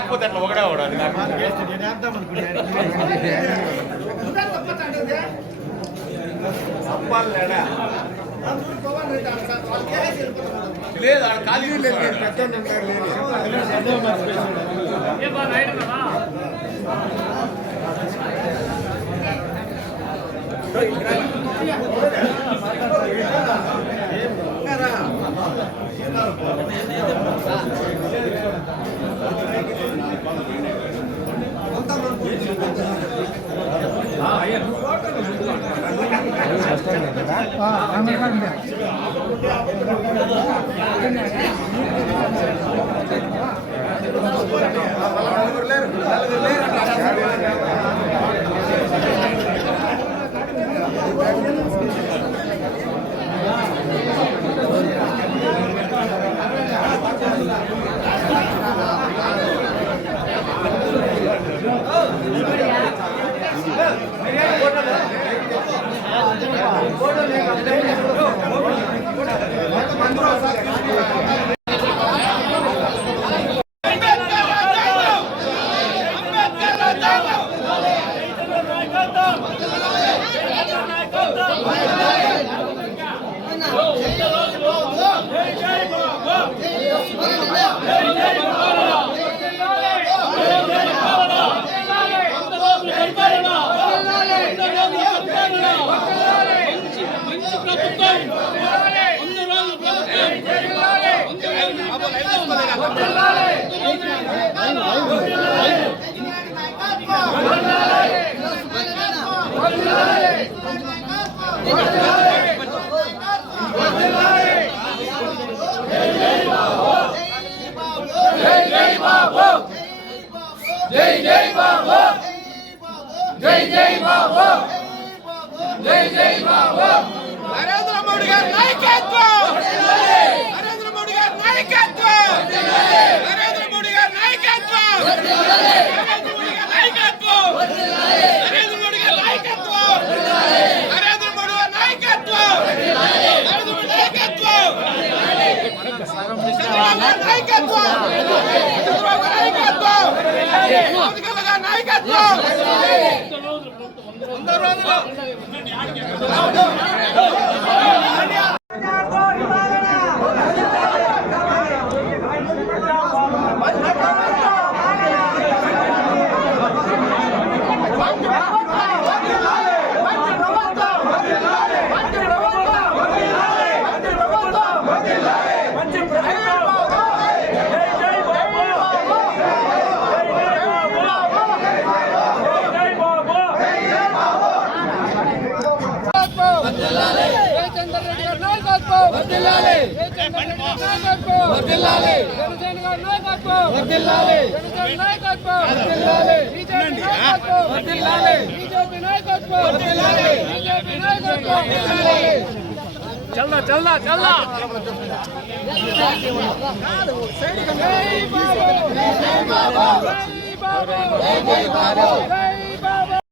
లేకపోతే అట్లా ఒకడే వాడు లేదు ఖాళీ జై జై బాబు జై జై బాబు జై జై బాబు నరేంద్ర మోడీ గారి నాయకత్వం నరేంద్ర మోడీ గారి నాయకత్వం నరేంద్ర మోడీ గారి నాయకత్వం నరేంద్ర మోడీ గారి నాయకత్వం నరేంద్ర మోడీ గారి నాయకత్వం నరేంద్ర మోడీ గారి నాయకత్వం నరేంద్ర మోడీ నాయకత్వం నాయకత్వం నాయకత్వం चलना चलना चलना जय बाबा जय बाबा जय बाबा